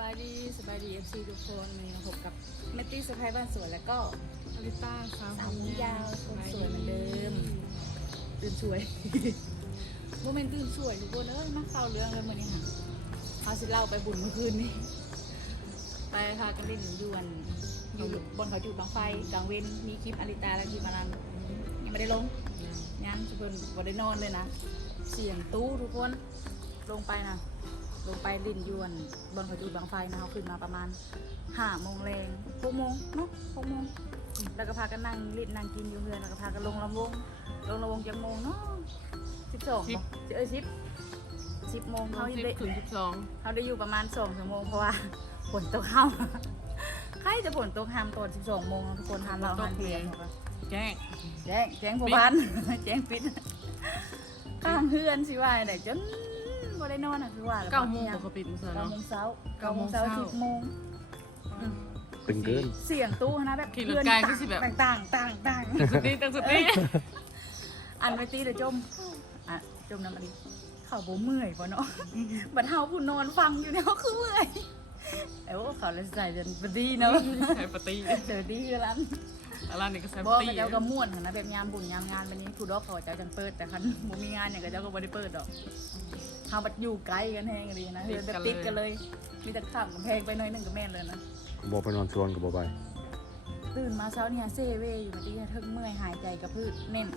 บายดีสบายดีเอฟซีทุกคนวันนี้มาพบกับแมตตี้สะพายบ้านสวนแล้วก็อลิต้าสาวสาวผมยาวคนสวยเหมือนเดิมตื่นสวยโมเมนต์ตื่นสวยทุกคนเอ้ยมาเข้าเรื่องกันมาเนี่ยค่ะเขาสิเล่าไปบุญเมื่อคืนนี้ไปพากันเล่นยวนอยู่บนเขาจุดบางไฟกลางเว้นมีคลิปอาริตาและคลิปมานันยังไม่ได้ลงยังทุกคนบ่ได้นอนเลยนะ เสียงตู้ทุกคนลงไปนะ ลงไปลินยวนบนเขาจุดบางไฟนะเขาขึ้นมาประมาณห้าโมงแรงหกโมงเนาะหกโมงแล้วก็พากันนั่งลินนั่งกินอยู่เพื่อนแล้วก็พากันลงลำวงลงลำวงจังโมงเนาะสิบสองเอ้ยสิบสิบโมงเขาเขาสิบได้ถึงสิบสองเขาได้อยู่ประมาณสองชั่วโมงเพราะว่าฝนตกเข้าใครจะฝนตกห้ามตอนสิบสองโมงทุกคนทานเราทานเทียนแจ้งแจ้งแจ้งผู้พันแจ้งปิดข้างเพื่อนสิว่าไหนจน บ่ได้นอนอะคือว่าแล้วเก้าโมงยัปกติมันเสร็จเก้าเนาะ โมงเช้าเก้าโมงเช้าเช้า สิบโมงตึงเกิน เสียงตู้นะแบบขี่รถไกลก็สิแบบ ต่างต่างต่างต่างสุดนี้ตั้งสุดนี้อันไปตีเดี๋ยวจมอะจมน้ำมันดีเขาบ่เมื่อยป่ะเนาะบัดเฮาผู้นอนฟังอยู่เนี่ยเขาคือเมื่อยเอ้าเขาเลยใส่จนบดีเนาะ ใส่ปฏิเจอดีกันแล้ว อะไรนี่ก็ใส่บปอกฏิกับเจ้าก็ม่วนหั้นนะแบบยามบุญยามงานวันนี้ผู้ดอกเขาเจ้าจังเปิดแต่คันบ่มีงานเนี่ยก็เจ้าก็บ่ได้เปิดดอกเฮาบัดอยู่ไกลกันแฮงดีนะเฮือนแบบติดกันเลยมีแต่ข้ามกำแพงไปหน่อยหนึงก็แม่นเลยนะบอกไปนอนสวนกับบอกไปตื่นมาเช้าเนี่ยเซเวอยู่มาตีเทิงเมื่อยหายใจกระพืดเน่น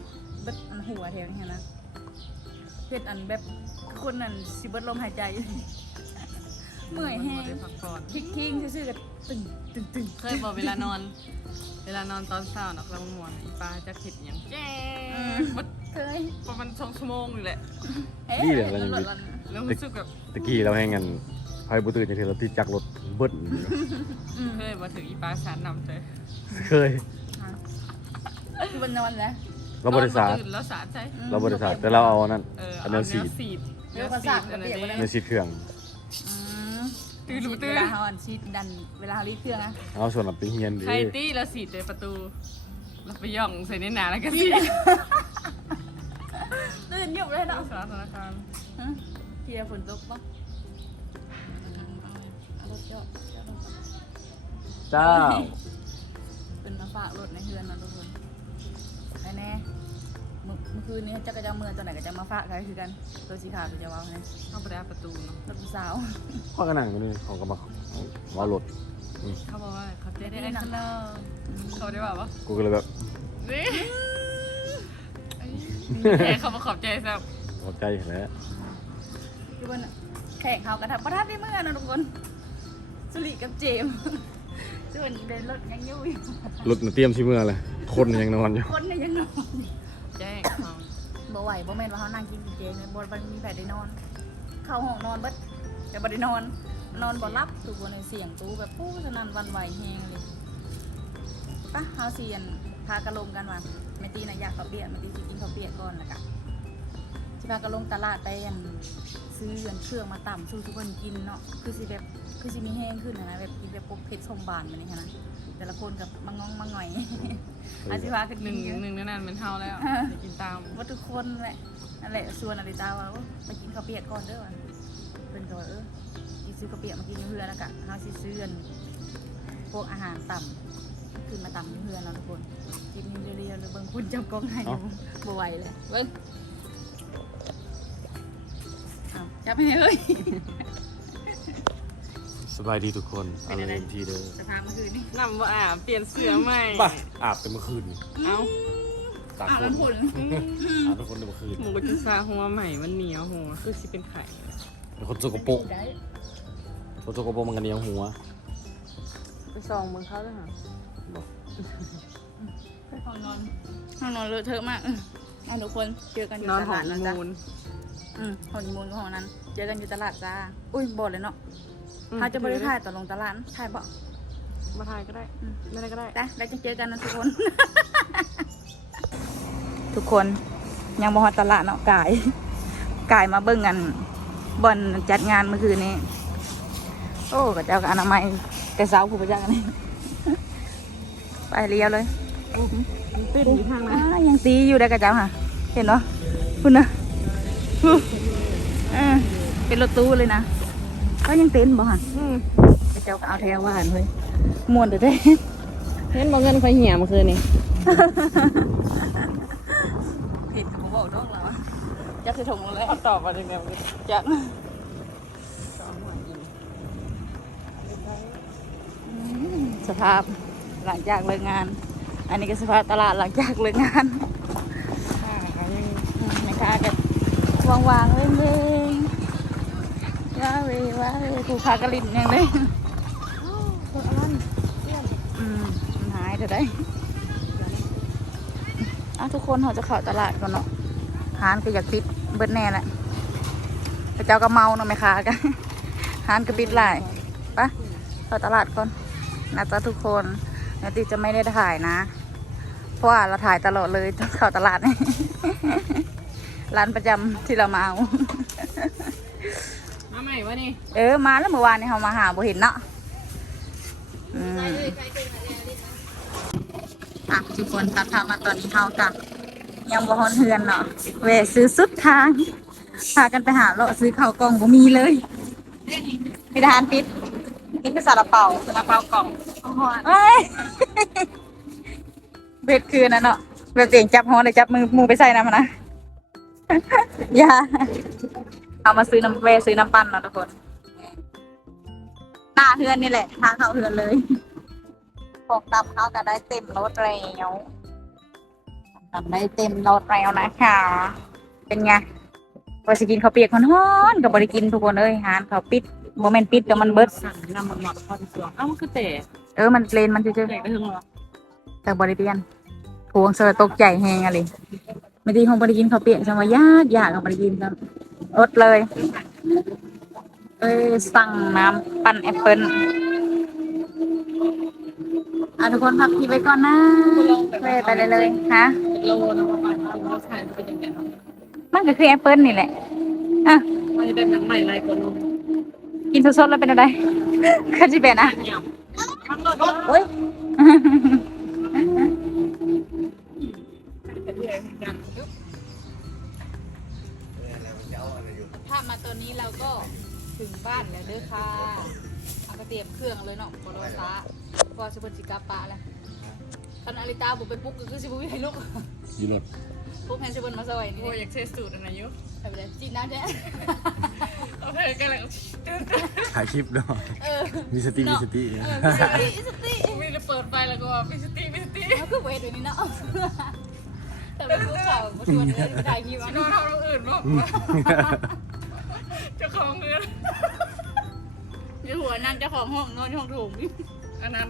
เบิดอันหัวแถวนี้นะเฮ็ดอันแบบคนนั้นสิเบิดลมหายใจ เมื่อยแฮง ได้พักผ่อนพลิกทิ้งซื่อๆก็ ตึงตึงตึงเคยบอกเวลานอน เวลานอนตอนเช้าเนาะกลางวันอีปลาจะขิดอย่างแจ้งบัดเคยประมาณสองชั่วโมงอยู่แหละเอ๊ะนี่แหละเรายังหลมีดลันแล้วรู้สึกแบบตะกี้เราให้เงินไฟบุตื่นจะเทเราที่จักรรถเบิ้ลอืมเคยมาถึงอีปลาสารนำใจเคย คือวันนอนแล้วเราบริษัทนอนบ่ตื่นแล้วสารใจ เราบริษัทแต่เราเอานั่น เอออัเอานเนื้นั้อนสีดสีด เดี๋ยวเขาสาดกระเปียกไปเลยในสีเครื่องอืม ตื่นหรือบ่ตื่เวนลาเขาอันชีดดันเวลาเขารีดเครื่องนะเอาส่วนหลับไปเฮียนดิใครตี้แล้วสีดในประตูแล้วไปย่องใส่ในหนาแล้วก็สีดตื่นอยู่เลยเนาะสารธนาคารฮะเทียฝนตกปะเอารถเจาะเจาะรถเจ้าเป็นมาฝากรถในเฮือนนะทุกคนไอ้แน่ เมื่อเมื่อคืนนี้เจ้าก็จะเอามือตัวไหนก็จะมาฝากใครคือกัน ตัวสีขาวตัวจะวาวไงเข้าไปได้ประตูเนาะรถผู้สาวข้อกระหนังอยู่นี่เขาก็มาว่ารถเขาบอกว่าเขาจะได้ไอ้ข้างนอกเขาได้บอกว่ากูก็เลยแบบนี่แค่เขามาขอบใจแซ่บพอใจแล้วทุกคนน่ะแขกเขากระทับประทับที่เมื่อนะทุกคนสุริกับเจมส์ส่วนเดินรถยังอยู่อยู่รถน่ะเตรียมชิเมื่อเลยคนยังนอนอยู่คนเนี่ยยังนอนอยู่ แจ้งเขาบ่ไหวบ่แม่นว่าเขานั่งกินกินเจเลยบ่บ่มีแผลได้นอน เข้าห้องนอนเบิดแต่บ่ได้นอน นอนบ่หลับทุกคนในเสียงตู้แบบปู้สนั่นหวันไหวแฮงเลยปะเฮาเสียนพากระลงกันว่าแม่ตีน่ะอยากข้าวเปียกแม่ตีสิกินข้าวเปียกก่อนแล้วก็สิพากระลงตลาดไปอันซื้ออันเครื่องมาต่ำสู้ทุกคนกินเนาะคือสิแบบคือสิมีแห้งขึ้นนะนะแบบกินแบบพวกเพชรสมบานแบบนี้ค่ะนะแต่ละคนกับ มังงองมังหน่อยอาสิพากันหกินึ่นงเยอะหนึ่งนั่นเป็นเท่าแล้วไปกินตามว่าทุกคนแหละนั่นแหละส่วนอริตาว่าโอ๊ยไปกินข้าวเปียกก่อนเด้อว่ะเพิ่นก็ว่าเออสิซื้อข้าวเปียกมากินอยู่เฮือนแล้วกะเฮาสิซื้ออันพวกอาหารต่ำขึ้นมาต่ำอยู่เฮือนเนาะทุกคนกินเรียวๆเลยเบิ่งคุณจับกล้องให้อยู่บ่ไหวเลยเบิ่งอ้าวจับให้เลยส บายดีทุกคนอะไรเต็มที่เด้อสภาพเมื่อคืนนี่นำว่าอาบเปลี่ยนเสื้อใหม่ป่ะอาบแต่เมื่อคืนนี่เอ้าตากอ้าวคแล้นวผลอาบแต่คนในเมื่อคืนหมูกระจุซาหัวใหม่มันเหนียวหัวคือสิเป็นไข่เป็นคนสกปรกคนสกปรกมันกันเหนียวหัวไปซองมึงเขาด้วยค่ะบอกห้องนอนห้องนอนเลอะเทอะมากอื้ออะทุกคนเจอกันอยู่นอนตหอลาดมนะจ๊ะมูลอืมหอนมูลก็หอนั้น เจอกันอยู่ตลาดจ้า อุ้ยบอกเลยเนาะ ถ้าจะบริถ่ายต่อลงตลาดถ่ายบอกมาถ่ายก็ได้ไม่ได้ก็ได้ได้แล้วจะเจอกันนะทุกคน ทุกคนยังบ่ฮอดตลาดเนาะกายกายมาเบิ่งกันบอนจัดงานเมื่อคืนนี้ โอ้กับเจ้ากับอนามัยแต่สาวผู้ประจักษ์นี่ไปเรียวเลยตื้นอยู่ทางนั้นอ่ายังตีอยู่ได้กับเจ้าค่ะ เห็นเนาะคุณนะฮู้เออเป็นรถตู้เลยนะ ก็ยังเต้นบ่ฮะอืมเจ้าก็เอาแถวว่าหั่นเฮ้ยม่วนเด้อเด้เห็นบอกเงินไฟเหี่ยเมื่อคืนนี่ผิดกูบอกน้องแล้วจับใส่ถุงเลยเขาตอบมาจริงๆจับสภาพหลังจากเลิกงาน อันนี้ก็สภาพตลาดหลังจากเลิกงานอืมแม่ค้ากันวางๆเล่งๆ ว้าเวว้าเวผูพากระลินอย่างเลยอืมมันหายเดี๋ยวได้อะทุกคนเขาจะเข้าตลาดก่อนเนาะหานก็อยากปิดเบิดแน่แหละแต่เจ้าก็เมาเนาะแม่ค้ากันหานก็ปิดหลายไปะเข้าตลาดก่อนนะจ๊ะทุกคนนาติจะไม่ได้ถ่ายนะ เพราะว่าเราถ่ายตลอดเลยเข้าตลาดร้านประจำที่เรามาเอามา ใหม่วะนี่เออมาแล้วเมื่อวานนี้เขามาหาบ่เห็นเนาะอืมอะทุกคนตัดภามาตอนนี้เขากับยังบ่ฮอนเฮือนเนาะแวซื้อสุดทางพากันไปหาเลาะซื้อข้าวกล่องบ่มีเลยมีทหารปิดนี่คือซาลาเปาซาลาเปากล่องเอ้ยเบ็ดคืนนะเนาะแบบเตียงจับฮอนเลยจับมือมูไปใส่น้ำมันนะอย่า เอามาซื้อน้ำเวซื้อน้ำปั้นเนาะทุกคน หน้าเฮือนนี่แหละทางเข้าเฮือนเลยของตำเขาก็ได้เต็มรถแล้วตำได้เต็มรถแล้วนะคะ เป็นไงว่าสิกินข้าวเปียกฮ้อนๆกับบริกินทุกคนเอ้ยหานข้าวปิดโมเมนต์ปิดกับมันเบิดสั่งนำมันหมดพอที่สุดเอ้ามันคือเตะเออมันเลนมันเฉยเตะก็ถึงหรอๆแต่บริเปียนทวงเสอตกใจแหงอะไรไม่ดีคงบริกินข้าวเปียกจังว่ายากยากกับบริกินครับ อดเลย เอ้ยสั่งน้ำปั่นแอปเปิ้ลอะทุกคนพักทีไปก่อนนะเว้ยไปเลยเลยฮะโลนะประมาณนั้นเราถ่ายเป็นยังไงมันก็คือแอปเปิ้ลนี่แหละอะมันจะเป็นหนังใหม่ลายคนลงกินสดๆแล้วเป็นอะไรก็จะเป็นอะยำทั้งรถโอ้ย มาตอนนี้เราก็ถึงบ้านแล้วเด้อค่ะเอาก็เตรียมเครื่องเลยเนาะบรอซาก็จะเป็นสิกาปะแล้วตอนอาริตาบุไปปลุ๊กก็คือสิบุวิให้ลูกอยู่รถปลุ๊กให้สิบนมาซอยนี่โอ้ยอยากเทสสูตรอะไรยุไปเลยจีนน้ำใช่โอเคกันเลยถ่ายคลิปเนาะเออมีสติมีสติเออมีสติมีสติมีเลยเปิดไฟแล้วก็พิสตี้พิสตี้เขาคือเวทเดี๋ยวนี้เนาะแต่เป็นผู้ข่าวมาชวนเลยไปถ่ายคลิปนออะนเท่าเราอื่นบ้างเจ้า ของเงินเดี๋ยวหัวนั่งเจ้าของห้องนอนอยู่ห้องโถงนี่อันนั้น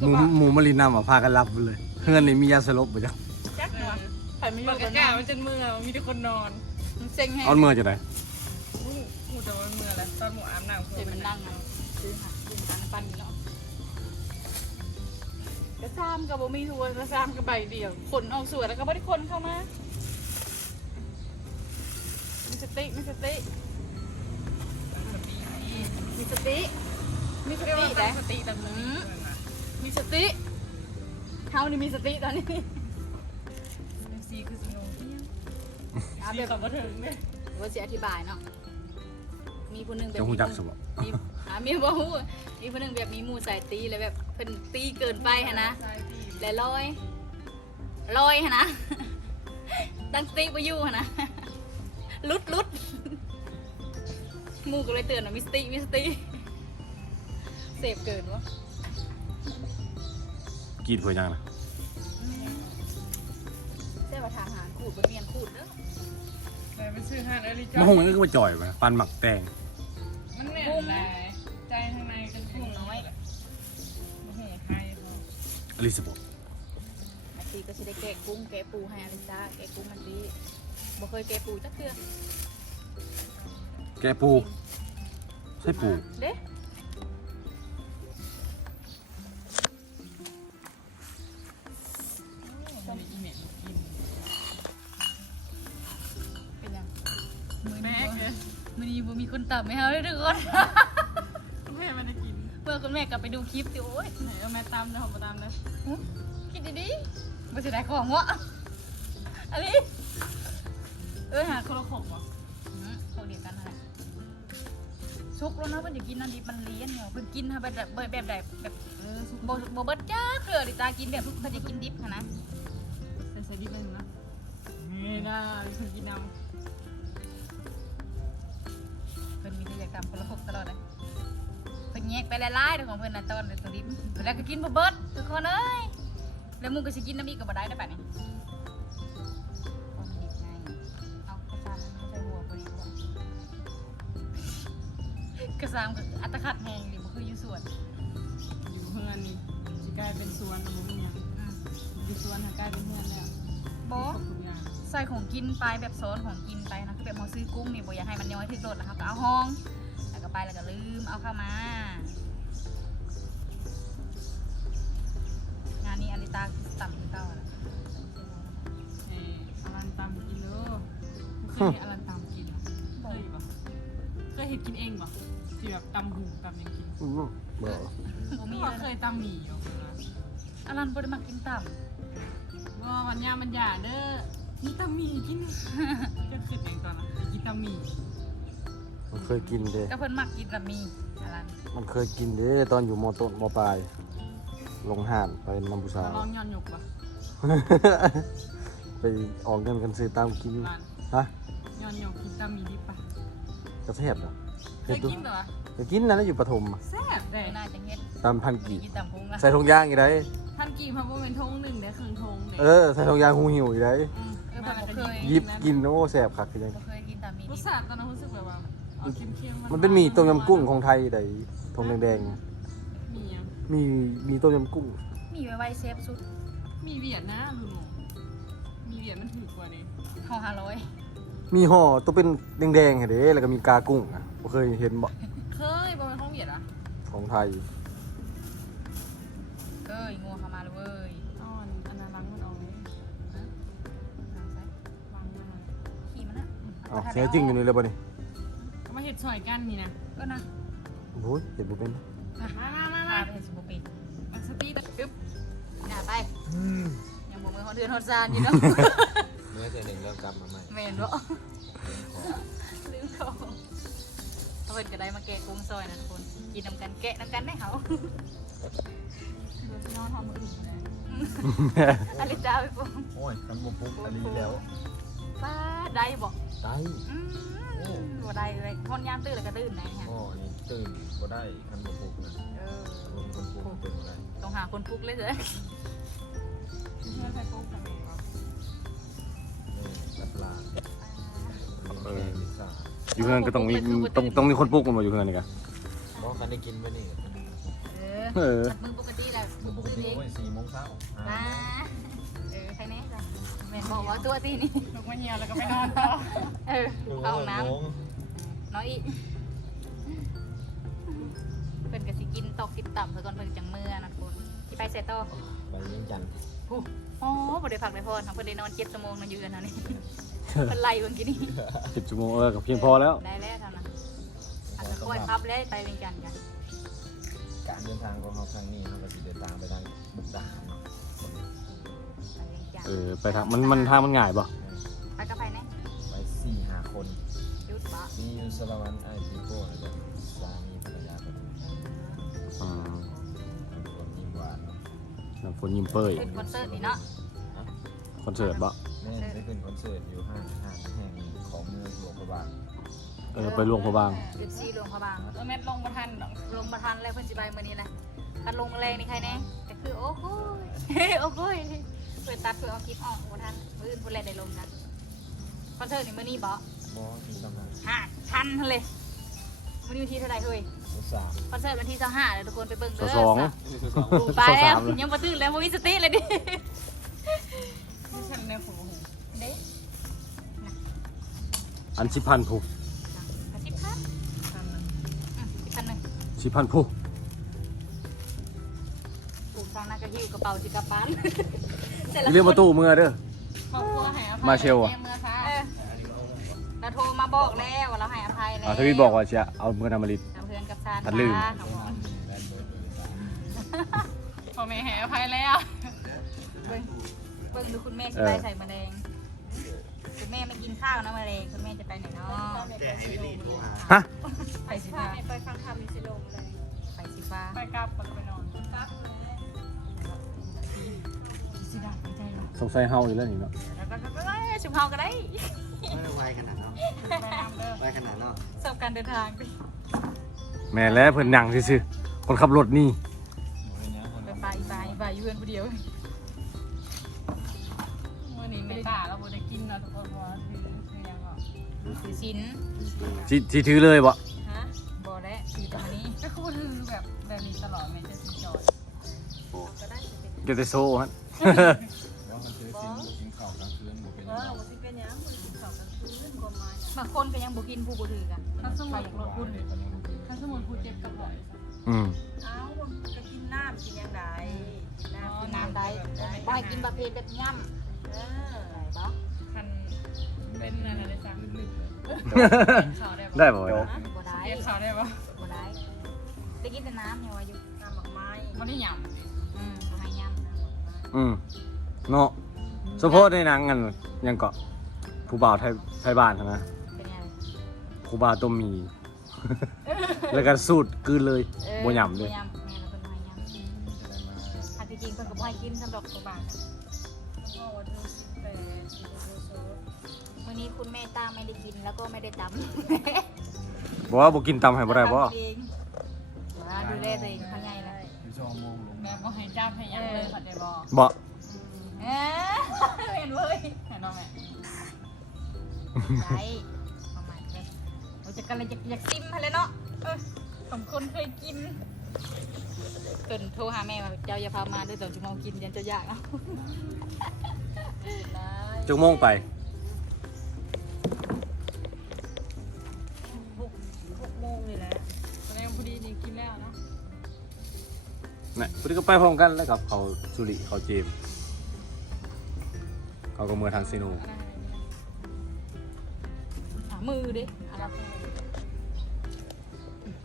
หมูหมูมารีนำอะพากันรับไปเลยเพื่อนนี่มียาสลบไปจ้ะจักเนาะใครไม่ปรู้กกันติมันจนมือมีแต่คนนอนมันเซ็งให้เอาเมื่อจะไหนหมูจะมันมือแล้วตอนหมูอาบน้ำเดี๋ยวมันนั่งอะซื้อหาซื้อหาน้ำปั้นนี่เนาะกระซ้ำกับบ่มีทัวร์กระซ้ำกับใบเดียวขนออกสวยแล้วก็ไม่ได้คนเข้ามา มีสติ มีสติ มีสติ มีสเรียกติว่าได้สติตำนี้มีสติเขานี่มีสติตอนนี้ซีคือสนุกอะซีแบบขับมาถึงเนี่ยว่าจะอธิบายเนาะ มีคนหนึงแบบจะหูมีจักสบมีอ่ามีบ่ฮู้มีคนหนึงแบบมีหมูสายตีแล้วแบบเพิ่นตีเกินไปฮะนะใช่พี่และลอยลอยฮะนะตั้งสติไปอยู่ฮะนะ ลุดลุดหมูก็เลยเตือนว่ามีสติมีสติเสพเกินวะกรีดเพื่อยังนะแต่ว่าทางหารขูดบนเมียนขูดเด้อเลยไปซื้อห้างเอลิมะจ้าฮงนี่ก็มาจ่อยไปปันหมักแตงมันเนี่ยแหละใจข้างในเป็นพุ่งน้อยโอ้โหไทยเขาอลิสบอกบางทีก็จะได้แกะกุ้งแกะปูให้อลิซาแกะกุ้งมันดี บ่เคยแกะปูจักเทื่อแกปูใช่ปู เด้อีเมลกินเป็นยังแม่เลยมันนี้บ่มีคนตับไหมเฮาเลยทุกคนแม่ไม่ได้กินเมื่อคุณแม่กลับไปดูคลิปสิโอ้ยไหนเอาแม่ตามนะผมมาตามนะคิดดีๆบ่สิได้ของวะอันนี้เออหาคนละขบอะอืมพวกเดียวกันนั่นแหละชุกแล้วนะเพิ่นจะกินอันดิบมันเลี้ยนเนี่ยเพิ่นกินค่ะแบบแบบแบบแบบแบบแบบเออสุกบ่บ่เบิดจ้าเกลือดิตากินแบบเพิ่นจะกินดิบค่ะนะใส่ใส่ดิบไปหนึ่งนะนี่นะมีคนกินน้เพิ่นมีกิจกรรมคนละหกตลอดเลยเพิ่นแยกไปหลายๆเด้อของเพิ่นน่ะตอนเดี๋ยวตัวดิบแล้วก็กินบ่เบิดทุกคนเอ้ยแล้วมึงก็สิกินน้ำอีกก็บ่ได้ได้อป่ะนี่ กระซามก็อัตคัดแหงดิบ่คืออยู่สวนำอยู่เพื่อนนี่สิกลายเป็นสวนแล้วบ่มีหยังอืมอยู่สวนหากลายเป็นเพื่อนแล้วบ่ครบทุกอย่างใส่ของกินไปแบบโซนของกินไปนะคือแบบเราซื้อกุ้งนี่บ่อยากให้มันย้อยถึงรถนะครับก็เอาห้อง แล้วก็ไปแล้วก็ลืมเอาเข้ามา งานนี้อลิตาต่ำคือเก้าแล้วเอออลันตามกินเด้อเคยเห็นอลันตามกินเหรอเคยปะเคยเห็นกินเองปะ ที่แบบตำหูตำหยังกินอื้อบ่บ่มีว่าเลเคยยตำหมี่อยู่นะอลันบ่ได้มักกินต่ว่าวันยามันหยาเด้อมีตำหมี่กินจะคิดเองตอนนั้นกินตำหมี่มันเคยกินเด้ำก็เพิ่นมักกินแบบมีอลันมันเคยกินเด้ตอนอยู่มต้นมปลาย ลงห้านไปน้ำผู้สาวลองย้อนหยกปะไปออกเงินกันซื้อตามกินร้านฮะย้อนหยกกินตำหมี่ดิบปะกระแทบเหรอ เคยกินเหรอเคยกินนะแล้วอยู่ปฐมอะแซ่บเด้ไม่น่าจะเฮ็ดตามพันมีกีบกินต่ำพุงละใส่ถุงยางอีกได้ท่านกินเพราะว่าเป็นทงหนึ่งได้ครึ่งทงเด้เออใส่ถุงยางหูหิวอีกได้อืมเออเพิ่นบ่เคยหยิบกินโอ้แสบคักคือจังบ่เคยกินต่ำมีรสดิบชาติตอนนั้นรู้สึกแบบว่าเอาเค็มๆมันเป็นหมี่ต้มยำกุ้งของไทยได้ทงแดงมีอะๆมีมีต้มยำกุ้ง มีไว้ไว้เซฟสุดมีเวียดนะลุงมีเวียดมันถูกกว่านี้เฮา500มีห่อตัวเป็นแดงๆเห็นเด้แล้วก็มีกากุ้งอะ บ่เคยเห็นบ่เคยบ่เป็นของเวียดอะของไทยเอ้ยงัวเข้ามาเลยเว้ยอ๋ออันนั้นล้างมันออกเลยนะเอาใส่ล้างมันขี่มันน่ะเอาเสียจริงอยู่นี่เลยบ่นี่ก็มาเห็ดซอยกันนี่นะก็นะโอ้ยเห็นบ่เป็นมามามาพามาไปเฮ็ดสบูปิดมันสตีตึ๊บอย่าไปยังบ่มือคนเดือนฮอดซานอยู่เนาะเมื่อเดือนหนึ่งเริ่มกลับมาใหม่แม่นบ่ลืมของ เอาเพิ่นก็ได้มาแกะกุ้งซอยนะทุกคนกินน้ำกันแกะน้ำกันได้เขาเดี๋ยวไปนอนทำมืออื่นเลยอลิจ้าไปปรุงโอ้ยคันบุปุ๊บอันนี้แล้วป้าได้บ่ได้อืมบ่ได้เลยฮอนยามตื่นแล้วก็ตื่นนะฮะอ๋อนี่ตื่นก็ได้คันบุปุ๊บนะเออรวมคนปุ๊บตื่นก็ได้ต้องหาคนปลุกเลยเด้อเพื่อนไปปุ๊บ อยู่เฮือนก็ต้องมีต้องต้องมีคนปลุกมันบ่อยู่เฮือนนี่กะเพราะกันได้กินไปนี่เออเออจัดมือปกติแล้วคือปกตื่นติเองโอ้ยสี่โมงเช้ามาเออใครแน่จ้ะแม่นบอกว่าตัวที่นี่ลุกมาเหี่ยวแล้วก็ไปนอนต่อเออเข้าห้องน้โมงำน้อยอีกเพิ่นก็สิกินตอกติดต่ำเพื่อก่อนเพิ่นจังเมื่อนะคุณที่ไปใส่ต่อไปเลี้ยงจันทร์ โอ้บ่ได้พักได้พอทำเพิ่นได้นอน7ชั่วโมงนอนอยู่กันเท่านี้เพิ่นไล่เพิ่นกินนี่สิบชั่วโมงเออก็เพียงพอแล้ว ได้แล้วเท่านั้นอาจจะค่อยพับแล้วไปเวียงจันทน์กันการเดินทางของเราครั้งนี้เราก็จะเดินทางไปทางบุกดาหารเนาะไปเวียงจันทเอน์อไปทางมันมันทางมันง่ายป่ะไปกับไผแน่ไปสี่หาคนหยุดบ่มียูสลาวันไอพีโก้แล้วก็ ฝนยิ้มเป้ยขึ้นคอนเสิร์ตนี่เนาะคอนเสิร์ตบ่แม่ได้ขึ้นคอนเสิร์ตอยู่ห้างห้างแห่งหนึ่งของเมืองหลวงพระบางเออไปหลวงพระบาง14หลวงพระบางเออแม่ลงมาทันดอกลงประทันแล้วเพิ่นสิไปมื้อนี้แหละคันลงแรงนี่ใครแน่ก็คือโอ้โหยโอ้โหยเปิดตัดเพื่อเอาคลิปออกบ่ทันมื้ออื่นเพิ่นแลได้ลงนะคอนเสิร์ตนี่มื้อนี้บ่บอที่สมัครห้าทันเลย มื้อนี้วันที่เท่าไหร่เฮ้ยตัวสามคอนเสิร์ตวันที่25เดี๋ยวทุกคนไปเบิ่งสเด้อสองโอ้ไปแล้วสองสามเลยยังบ่ตื่นแล้วบ่มีสติเลยดิที่ฉันในหูเด้อันสิพันผู้กระชิบพันทันนะอืมสิบพันหนึ่งสิพันผู้ปลูกทางหน้ากระหิ้วกระเป๋าสิกลับบ้านเรียกประตูเมื่อเด้อ ครอบครัวให้อภัยมาเชลอะ แเมื่อค่ะเออเราโทรมาบอกแล้วว่าเราให้ อภัยแล้วอ่าทวีตบอกว่าจะเอาเมื่อนำมาลิดกับเพื่อนกับซานทันลืม ค่ะเขาบอกพ่อแม่ให้อภัยแล้วเบิ่งเบิ่งดูคุณแม่สิไปใส่มะแดงคุณแม่ไม่กินข้าวนะมาเลยคุณแม่จะไปไหนเนาะฮะไปสิฟ้าไปฟังธรรมมีสิลมเลยไปสิฟ้าไปกลับไปนอนกลับสิดาใจหรอสงสัยเฮาอยู่แล้วนี่เนาะแล้วก็ก็ชุมเฮาก็ได้ ไม่ไวขนาดเนาะไปน้ำเด้อไวขนาดเนาะประสบการเดินทางดิแม่นแล้วเพิ่นนั่งซื่อๆคนขับรถนี่ไปไปไปไปอยู่เพื่อนผู้เดียววันนี้ไม่ป่าเราบ่ได้กินเนาะทุกคนเพราะว่าคือคือยังอะถือชิ้นสิสิถือเลยบ่ฮะบอและถือตรงนี้ก็คือแบบแบบนี้ตลอดไม่จะสิจอดก็ได้จะเป็นเก็บแต่โซ่ฮะ บ่มาบางคนก็ยังบ่กินผู้บ่ถือกันถ้าสมมไปติอย่างรถคุณถ้าสมมติผู้เจ็บกับหลอยอืมเอ้าจะกินน้ำกินยังไงกินน้ำกินน้ำได้บ่ให้กินประเภทแบบย่ำเออได้บ่คันเป็นอะไรเลยจ้ะลึกๆเลยข่าวได้ปะได้บ่วะบ่ได้เรียกข่าวได้ปะบ่ได้ได้กินแต่น้ำเนี่ยว่าอยู่น้ำหมักไม้มันได้หยอืมบ่ให้ย่ำอืมเนาะเฉพาะในหนังกันยังเกาะผู้บ่าวไทยไทยบ้านนะเป็นไง ผู้บ่าวต้มหมี แล้วก็สูตรกลืนเลยบ่หย่ำเลยบ่ย่ำแม่เราเป็นบ่ให้ย่ำจะได้มาอันที่จริงเพิ่นก็บ่ให้กินสำหรับตัวบางำพ่อวันที่สิบแปดสิบหกโซ่มื้อนี้คุณแม่ตาไม่ได้กินแล้วก็ไม่ได้ตำบอกว่าบ่กินตำให้บ่ได้บ่ตำเองว่าดูแลตัวเองเขาใหญ่แล้วคือช่องโมงลงแม่บอกให้จ้าให้ยังเลยผัดได้บอกบ่เอ๊ะเห็นเว้ยให้น้องแม่ใช่ประมาณนี้ เราจะกันเลยอยากซิมให้เลยเนาะเออสมคนเคยกินเกินโทรหาแม่ว่าเจ้าอย่าพามาด้วยตอนจุมองกินยันเจะยากเนาะจักโมงไป หกหกโมงนี่แหละแสดงพอดีนี่กินแล้วเนาะน่ะพุ่นก็ไปพร้อมกันแล้วกับเขาสุริเขาเจมส์เขาก็เมือทางซีโนอะมือดิอะไร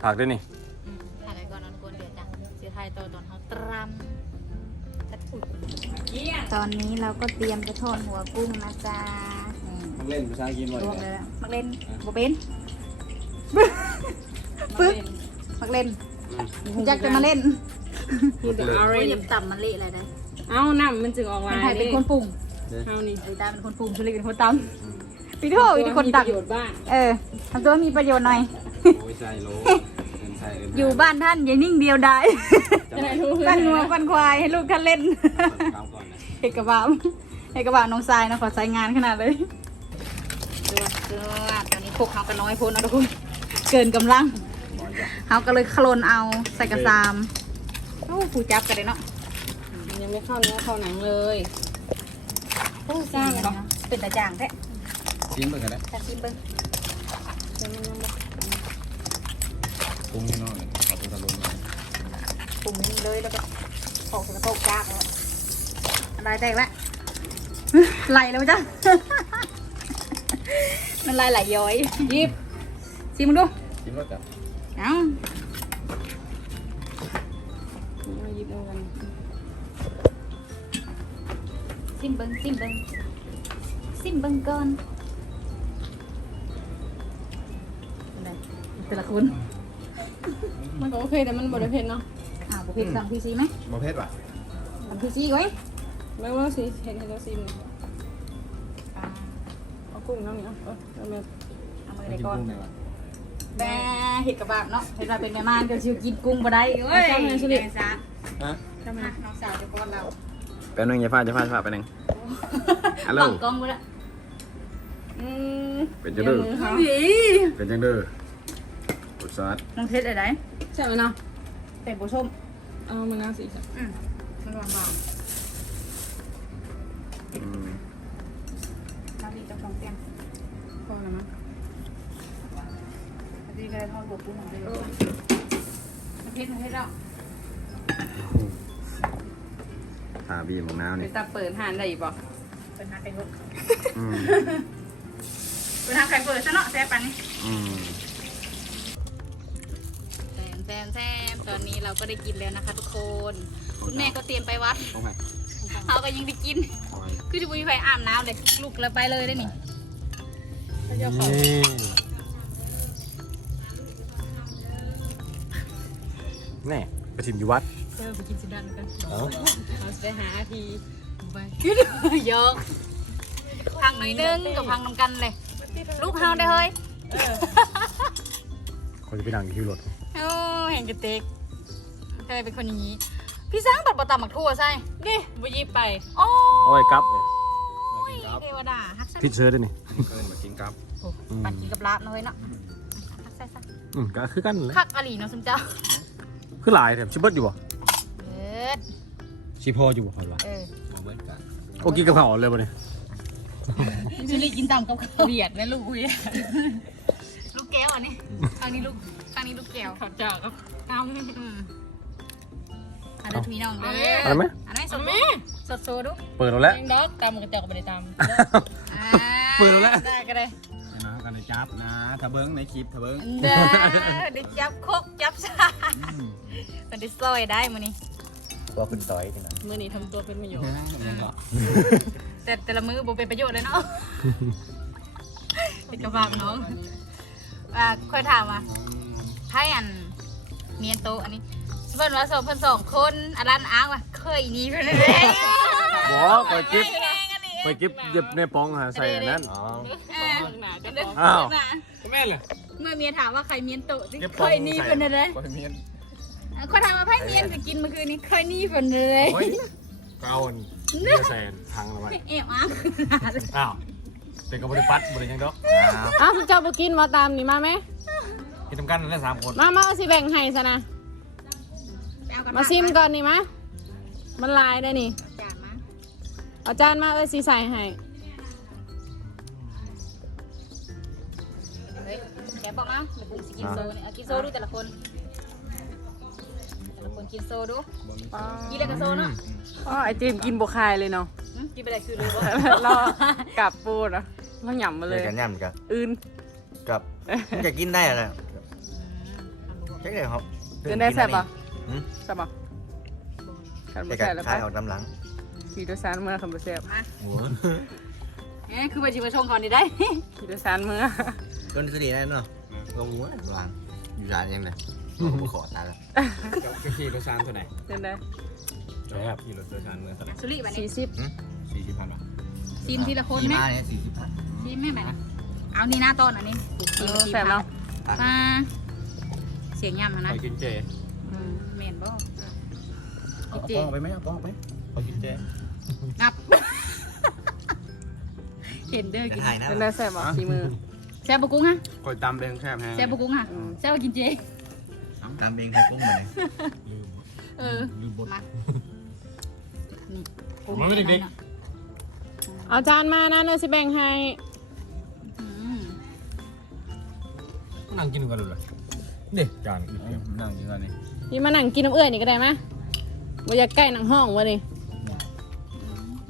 ผักด้วยนี่อะไรก่อนนอนกวนเดี๋ยวจ้ะเสียไทยตอนตอนเขาตรำตอนนี้เราก็เตรียมจะทอดหัวกุ้งนะจ๊ะมักเล่นภาษาอังกฤษบ่รวมเลยมักเล่นโบเป็นปึ๊บมักเล่นจักจะมาเล่นเอาเรโอ้ยนอย่าต่ำมันเละอะไรได้เอาน้ำมันจึงออกมัมานไทยเป็นคนปรุงเอานี่ไอ้ตาเป็นคนปรุงสุริเป็นคนตำพี่โทษเป็นคนมีปตักระโยชน์บ้างเออทำตัวให้มีประโยชน์หน่อยโอ้ยใจโลเป็นใจ อยู่บ้านท่านอย่านิ่งเดียวดายจะได้รู้กันงัวกันควายให้ลูกท่านเล่นตามก่อนนะเอกบาบเอกบาบน้องทรายนะขอใส่งานขนาดเลยดูดูตอนนี้พวกเขาก็น้อยพ้นนะทุกคนเกินกำลังเขาก็เลยโคลนเอาใส่กระซามโอ้ผู้จับกันเลยเนาะยังไม่เข้าเนื้อเข้าหนังเลยโอ้สร้างเนาะเป็นตาจ่างแท้จิ้มไปกันได้จัดซิมเบิ้ง ปรุงให้น้อยขอตัวตะลุงหน่อยปรุงนี่เลยแล้วก็ปอกกระโปกจากแล้วอะไรแตกแล้วไหลแล้วจ้ะ มันลายไหลย้อยหยิบชิมมึงดูจิ้มแล้วกันเอ้ามาหยิบเอากันซิมเบิ้งซิมเบิ้งซิมเบิ้งก่อนแต่ละคน มันก็โอเคแต่มันบดเผ็ดเนาะอ่าบุฟเฟ่สั่งพีซีไหมประเภทว่ะสั่งพีซีไว้ไม่ว่าสิเห็นให้เราซิมเอากุ้งน้ำนี่เอาเออเอามาเอามือไม่เด็กินก่อนกุ้งเลยว่ะแม่เห็ดกระบาบเนาะเห็ดว่าเป็นแม่ม่านก็ชิวกินกุ้งบ่ได้เว้ยแม่ซ่าฮะทำไมน้องสาวจะก้อนเราแป๊บนึงอย่าพลาดอย่าพลาดอย่าพลาดไปนึง ฮัลโหล บังกล้องกูละอืมเป็นจังเด้อมือเขาผีเป็นจังเด้ออุด ซอสน้องเทสอะไรใช่ไหมเนาะแต่ผู้ชมเอามันน่าสีสันอืมมันหวานหวานอืมมาดีจังสองเตียงพอแล้วมั้งมาดีเลยทอดบวกกุ้งของเดียวน้ำพริกน้ำพริกแล้วทาบีบของน้ำไปนี่ตาเปิดหานได้อีกป่ะเป็นน้ำไก่เบิร์อืมเป็นน้ำไก่เบิร์ซะเนาะแซ่บปันนี่อืมแซมแซมแซมตอนนี้เราก็ได้กินแล้วนะคะทุกคน คุณแม่ก็เตรียมไปวัดต้องไปเขาก็ยังได้กินคอยคือจะมีไฟอาบน้ำเลยลุกแล้วไปเลยได้นี่เขาจะขอนี่แน่ไปทิมอยู่วัด เออไปกินสิดันกันเอ้าเราจะไปหาอาทีไปยกพังหน่อยนึงกับพังนำกันเลย ลูกเฮาได้เฮ้ย เขาจะไปนั่งที่รถ โอ้ เห็นกระเตกเธอเป็นคนอย่างนี้ พี่สร้างตัดบะตำหมักทั่วใช่นี่บุยีไปโอ้เอาไว้กลับเลยยเทวดาฮักใส่พิชเชอร์ด้วยนี่เกินมากินกับโอ้ปัดกินกับลาบเลยเนาะฮักใส่ซะอืมก็คือกันแหละคักอลีเนาะสมเจ้าคือหลายแถมชิเบิร์ดอยู่บ่เอิดชิพออยู่บ่คอยวะเออมาเบิดกันโอ้กินกับข้าวเลยบ่เนี่ยจุลีกินตำกับข้าวเบียดนะลูกเวียดลูก แก้วอันนี้ข้างนี้ลูกข้างนี้ลูกแก้วเขาเจาะกับตอืมอันนี้พี่น้องเด้ออะไรไหม อันนี้สดสดโซดูเปิดแล้วแหละำยังดอกตำกับเจาะกับไม่ได้ตำอ่าเปิดแล้วได้ก็ได้นะกันในจับนะถ้าเบิ้งในคลิปถ้าเบิ้งเด้อได้จับคกจับซาเป็นได้ซอยได้มื้อนี้ ตัวคุณต่อยจังนะมื่อนี้ทำตัวเป็นประโยชน์แต่แต่ละมื้อบ่เป็นประโยชน์เลยเนาะ เป็นกระบาน้อง อ่าค่อยถามว่าไพ่อันเมียนโตอันนี้เพิ่นว่าสองเพิ่นสองคนอันนั้นอ้างว่าเคยหนีเพิ่นเลยบ่ไปกิบไปกิบเย็บในปองหาใส่อันนั้นอ๋อเออเบิ่งหน้าจะเดี๋ยวอ้าวเดี๋ยวนะแม่เลยเมื่อเมียถามว่าใครเมียนโตสิเก็บขเคองยหนีเพิ่นเลยก็เมียนเขาถามว่าไพ่เมียนไปกินเมื่อคืนนี้เคยหนีเพิ่นเลยโอ้ยก็เอาอันนี่ใส่ถังเอาไว้เอ็มอ้างอ้าว แต่ก็บริปัดบริยังดอกอ้าวคุณเจ้าไปกินมาตามนี่มาไหมกินทำกันนั่นแหละสามคนมามาเอาสิแบ่งให้ซะนะมาซิมก่อนนี่มะมันลายได้นี่จานมาเอาจารย์มาเอ้ยสีใส่ให้เฮ้ยแกบอกมาเดี๋ยวผมสิกินโซเนี่ยเอากินโซดูแต่ละคนแต่ละคนกินโซดูกินอะไรกับโซเนาะอ๋อไอเจมกินบวคายเลยเนาะหึกินไปอะไรคือรู้ว่าเรากับปูนะ เราหย่ำมาเลเลยยกันย่ำกับอื่น กับจะกินได้อะไรใช่เลยครับเกินได้แซ่บปะอืมแซ่บปะขันแต่บ่กัแซ่บแล้วคายปะเอาตำหลังขี่โดยสารเมื่อขันบ่แซ่บโอ้เอ้ยคือไปจิมาชงก่อนดีได้ ขี่โดยสารเมื่อต้นคือดีแน่เนาะลงหัววางอยู่ร้านยังไงผมขอตายแล้วก็ขี่รถซานตัวไหนเดินได้ใช่ครับขี่รถซานเมืองตัวไหนสุริบันนี้สี่สิบสี่สิบพันบาทชิมทีละคนไหมมาเนี่ยสี่สิบพัน ชิมแม่ไหมเอานี่หน้าต้นอันนี้เอชิมอชิมแซ่บเนาะมา เสียงย่ำนะคนะอยกินเจอืมเมนบ่เอากล้องไปไหมเอากล้องไปคอยกินเจงับ เห็นเด้อจะกินถ่ายนะเดินได้แซ่บปะสีมือแซ่บบุกุ้งฮะคอยตำแดงแคบแฮงแซ่บบุกุ้งฮะแซ่บกินเจ ตามเองให้กุ้งเลยเออมา นี่ผมไม่เด็ก เอาจานมานะเนยสิแบ่งให้ นั่งกินกันดูเลยนี่จานนั่งอยู่ตอนนี้นี่มานั่งกินน้ำเอื้อยนี่ก็ได้มะว่าอยากใกล้หนังห้องวะนี่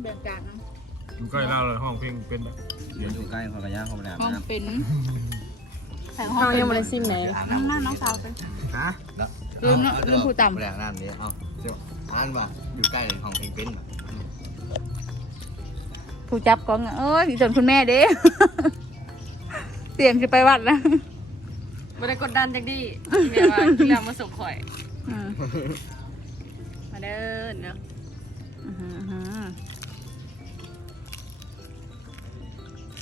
เบิกจากนะอยู่ใกล้เราเลยห้องเพลงเป็นแบบเดี๋ยวอยู่ใกล้คนกระย่างเขาไม่ได้ห้องเป็นใส่ห้องห้องเป็นยังไม่ได้ซิมไหนน้องหน้าน้องสาวเป็นฮะแล้วลืมเนอะลืมพูดต่ำแรงน้ำนี้เอาเดี๋ยวอ่านว่าอยู่ใกล้เลยห้องเพลงเป็นผู้จับกล้องอะเอ้ยส่วนคุณแม่เด้เตรียมจะไปวัดแล้ว ไม่ได้กดดันจังดิเมียว่ากินแล้วมาส่งข่อย อืมมาเดินเนาะอื้อหืออื้อหือ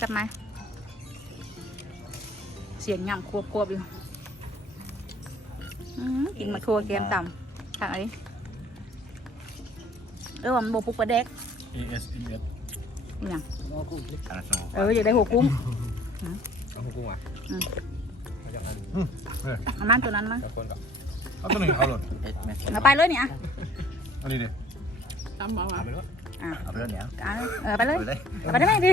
จับไหมเสียงย่ำควบควบๆอยู่อื้อกินมาทัวแกมต่ำทางอะไรเออว่ามันโบปุกประเด็กเอสเอสอหย่างกระสอบเอออยากได้หัวกุ้ง เอากุ้งอะ เอามันตัวนั้นมั้งแล้วคนกับเอาตัวหนึ่งเอาหลดเอ็ดไหมเอาไปเลยเนี่ยเอาดีเลยตำมาว่ะอะเอาไปเรื่องเนี้ยเอาเออไปเลยเอาเลยเอาไปได้ไหมดิ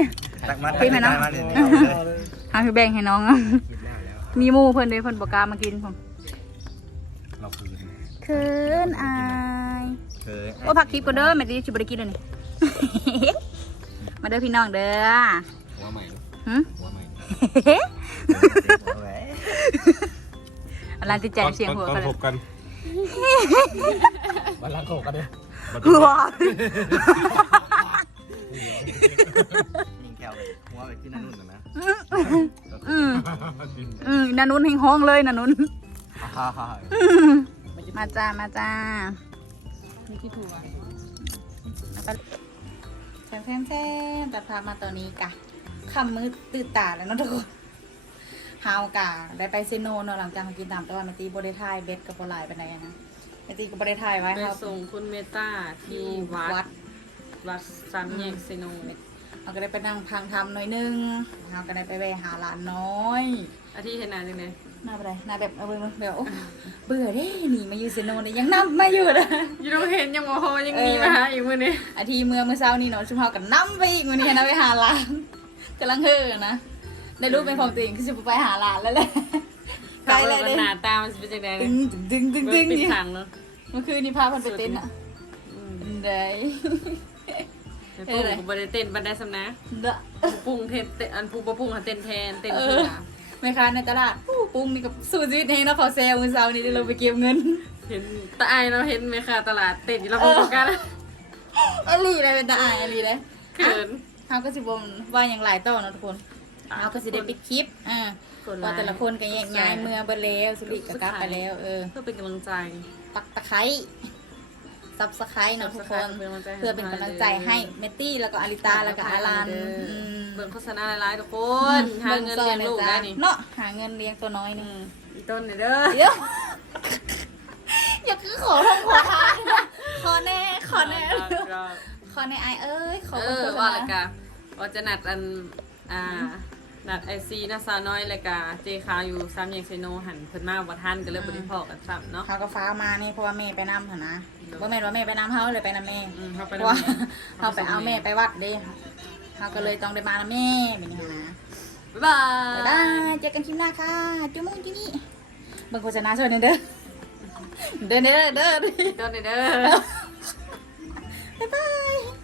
ตักมาปีนมาเนาะตักมาเลยเอาเลยทางพี่แบ่งให้น้อง มีหมูเพิ่นเด้เพิ่นบอกกล้ามากินผมเราคือเขินอายเคยโอ้พักคลิปก่อนเด้อแม่ดิสิบ่ได้กินเลยนี่มาเด้อพี่น้องเด้อหัวใหม่หึหัวใหม่ เฮ้หัวแหวนอะไรติดใจเสียงหัวตอกันนเลพยบกันบัลลังก์โขกกันเลยหัวยิงแก้วเลยหัวหัวไปที่นั่นนู่นนะนะอืมอืมนานุนเฮงห้องเลยนานุนฮ่าฮ่ามาจ้ามาจ้ามีที่ถั่วแล้วก็แซมแซมแซมตัดภาพมาตอนนี้กะคำมือตื่นตาแล้วเนาะทุกคน เฮากะได้ไปเซโนเนาะหลังจากมากินตามตะวันเมตีบริทายเบ็ดกับบหลายไปไหนใดนะเมตีกับบริทายไว้ไปครับส่งคุณเมตาที่วัวัดดวัดสามแยกเซโนเราก็ได้ไปนั่งพังทำหน่อยนึงเราก็ได้ไปแวะหาหลานน้อยอาทิตย์เห็นนานจังเลยหน้าไปไหนหน้าแบบเอาเบิ่งแบบโอ้เบื่อเด้หนีมาอยู่เซโนเนี่ยยังนั่มาอยู่นะยูโรเห็นยังโมโหยังมีมาหาอีกมื้อนี้อาทีเมื่อเมื่อเช้านี่เนาะชุมเฮากันนั่ไปอีกวันนี้นะไปหาหลานกำลังเฮ่อนะ ได้รู้เป็นของตัวเองคือจะไปหาหลานแล้วแหละไปเลยเลเลยยหน้าตามันสิเป็นจังได๋ดึงดึงดึงดึงปิดนี่ทางเนาะเมื่อคืนนี่พาเพันไปเต้นอะอืมได้แต่ปุ้งก็บ่ได้เต้นปานใดซำนะเด้อปุ้งเต้นเต้นอันปุ้งบ่ปุ้งหันเต้นแทนเต้นเอเพื่ออแม่ค้าในตลาดอู้ปุ้งนี่กับสู้ชีวิตเองเนาะเขาแซวมื้อเช้านี่ได้เราไปเก็บเงิน เห็นตาอายเราเห็นไหมค่ะตลาดเต้นอยู่แล้วพร้อมกันอลีเลยเป็นตาอายอลีเลยเขินเขาก็สิบมว่าอย่างหลายต่อเนาะทุกคน เขาก็สิได้ปิดคลิปอ่าคนว่าแต่ละคนก็แยกย้ายใช่เมื่อเบดแล้วสุริก็กลับไปแล้วเออ เพื่อเป็นกำลังใจปักตะไคร้ซับสไครต์เนาะทุกคน Subscribe เพื่อเป็นกำลังใจให้เมตตี้แล้วก็อาริตาแล้วก็อารันอืมเบิ่งโฆษณาหลายๆทุกคนหาเงินเลี้ยงลูกได้นี่เนาะหาเงินเลี้ยงตัวน้อยอืนี่มอีต้นนี่เด้อเดี๋ยวอย่าคือขอทงขอทานนะขอแน่ขอแน่ขอแน่ไอายเอ้ยขอเอเป็นอโฆษว่าณาและกะว่าจะนัดอันอ่า นัดไอซีนะสาวน้อยและกะเจคาวอยู่ซ้ำยังเซโนหันเพิ่นมาบ่ทันก็เลยบ่ได้พอกันซ้ำเนาะ เขาก็ฟ้ามานี่เพราะว่าแม่ไปนำหั่นนะว่าแม่นว่าแม่ไปนำเขาเลยไปนำแม่อืมเขาไปเพราะว่าเขาไปเอาแม่ไปวัดเด้เขาก็เลยต้องได้มานำแม่แบบนี้นะ บ๊ายบาบ๊ายบายยเจอกันคลิปหน้าค่ะ จุ๊มุ่งจุ๊นี่เบิ่งโฆษณาช่วยหน่อยเด้อ เด้อเด้อเด้อต้นนี่เด้อ บ๊ายบาย